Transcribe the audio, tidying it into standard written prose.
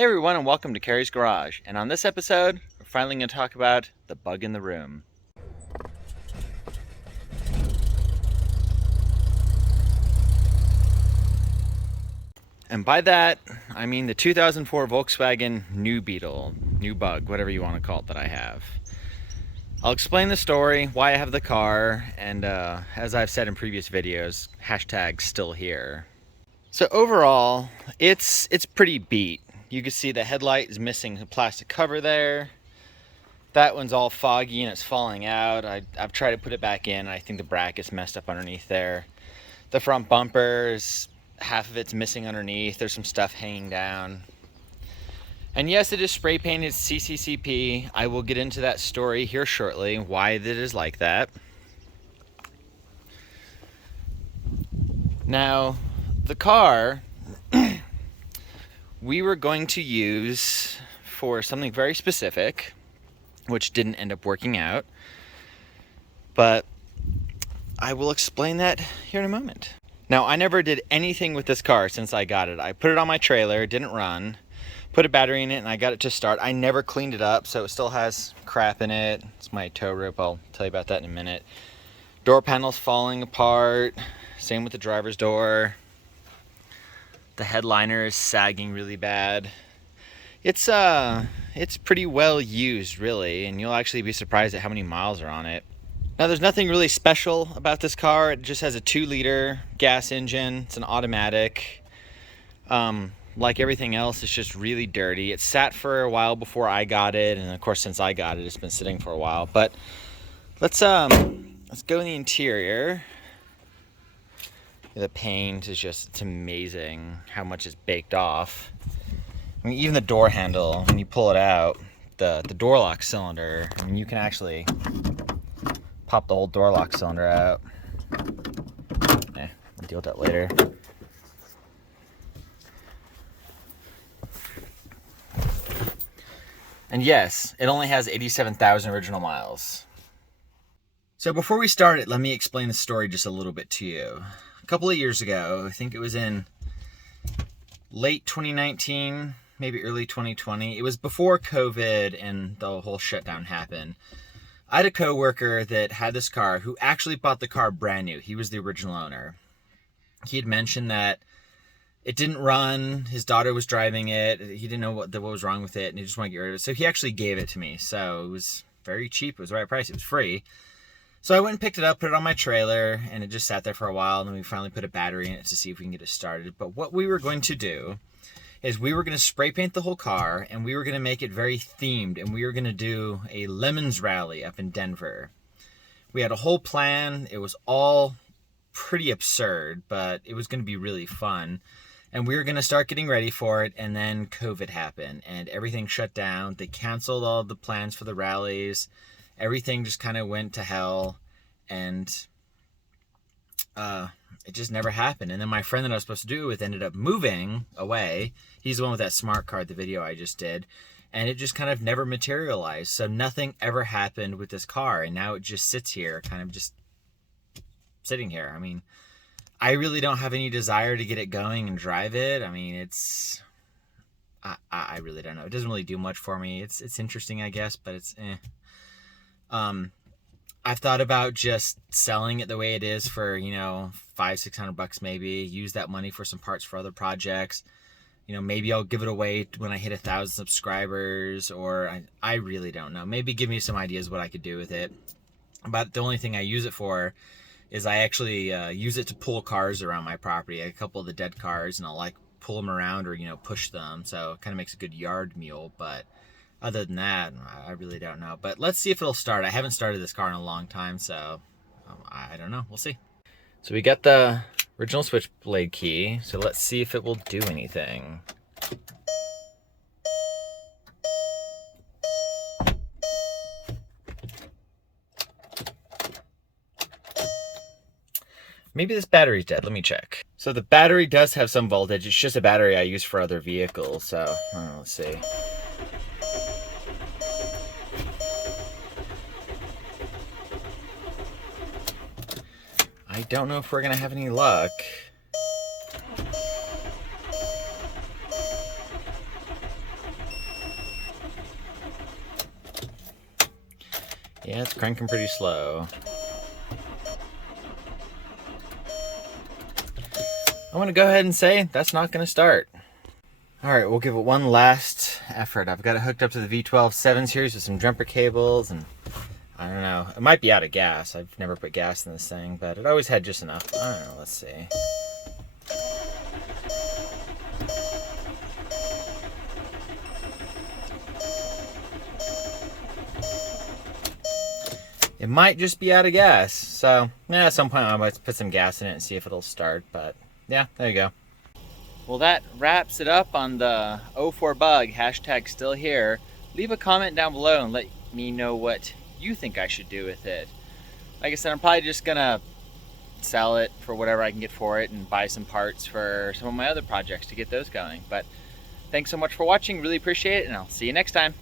Hey everyone, and welcome to Carrie's Garage. And on this episode, we're finally going to talk about the bug in the room. And by that, I mean the 2004 Volkswagen New Beetle, new bug, whatever you want to call it, that I have. I'll explain the story, why I have the car, and as I've said in previous videos, hashtag Stillhere. So overall, it's pretty beat. You can see the headlight is missing a plastic cover there. That one's all foggy and it's falling out. I've tried to put it back in. I think the bracket's messed up underneath there. The front bumpers, half of it's missing underneath. There's some stuff hanging down. And yes, it is spray painted CCCP. I will get into that story here shortly, why it is like that. Now, the car we were going to use for something very specific, which didn't end up working out, but I will explain that here in a moment. Now, I never did anything with this car since I got it. I put it on my trailer, it didn't run, put a battery in it, and I got it to start. I never cleaned it up, so it still has crap in it. It's my tow rope, I'll tell you about that in a minute. Door panel's falling apart, same with the driver's door. The headliner is sagging really bad. It's pretty well used, really, and you'll actually be surprised at how many miles are on it. Now, there's nothing really special about this car. It just has a 2-liter gas engine. It's an automatic. Like everything else, it's just really dirty. It sat for a while before I got it, and of course, since I got it, it's been sitting for a while. But let's go in the interior. The paint is just, it's amazing how much is baked off. I mean, even the door handle, when you pull it out, the door lock cylinder, I mean, you can actually pop the whole door lock cylinder out. I'll deal with that later. And yes, it only has 87,000 original miles. So before we start it, let me explain the story just a little bit to you. A couple of years ago, I think it was in late 2019, maybe early 2020. It was before COVID and the whole shutdown happened. I had a coworker that had this car who actually bought the car brand new. He was the original owner. He had mentioned that it didn't run. His daughter was driving it. He didn't know what was wrong with it, and he just wanted to get rid of it. So he actually gave it to me. So it was very cheap. It was the right price. It was free. So I went and picked it up, put it on my trailer, and it just sat there for a while. And then we finally put a battery in it to see if we can get it started. But what we were going to do is we were going to spray paint the whole car, and we were going to make it very themed, and we were going to do a Lemons rally up in Denver. We had a whole plan. It was all pretty absurd, but it was going to be really fun. And we were going to start getting ready for it, and then COVID happened, and everything shut down. They canceled all the plans for the rallies. Everything just kind of went to hell, and it just never happened. And then my friend that I was supposed to do it with ended up moving away. He's the one with that smart card, the video I just did. And it just kind of never materialized. So nothing ever happened with this car. And now it just sits here, kind of just sitting here. I mean, I really don't have any desire to get it going and drive it. I mean, I really don't know. It doesn't really do much for me. It's interesting, I guess, but it's I've thought about just selling it the way it is for, $500-600 maybe. Use that money for some parts for other projects. Maybe I'll give it away when I hit 1,000 subscribers, or I really don't know. Maybe give me some ideas what I could do with it. But the only thing I use it for is I actually use it to pull cars around my property. A couple of the dead cars, and I'll pull them around or push them. So it kind of makes a good yard mule. But other than that, I really don't know. But let's see if it'll start. I haven't started this car in a long time, so I don't know. We'll see. So we got the original switchblade key. So let's see if it will do anything. Maybe this battery's dead. Let me check. So the battery does have some voltage. It's just a battery I use for other vehicles. So let's see. I don't know if we're gonna have any luck. Yeah, it's cranking pretty slow. I'm gonna go ahead and say that's not gonna start. All right, we'll give it one last effort. I've got it hooked up to the V12 7 series with some jumper cables, and I don't know. It might be out of gas. I've never put gas in this thing, but it always had just enough. I don't know, let's see. It might just be out of gas. So, yeah, at some point I might put some gas in it and see if it'll start, but yeah, there you go. Well, that wraps it up on the 04 bug, hashtag still here. Leave a comment down below and let me know what you think I should do with it. Like I said, I'm probably just gonna sell it for whatever I can get for it and buy some parts for some of my other projects to get those going. But thanks so much for watching, really appreciate it, and I'll see you next time.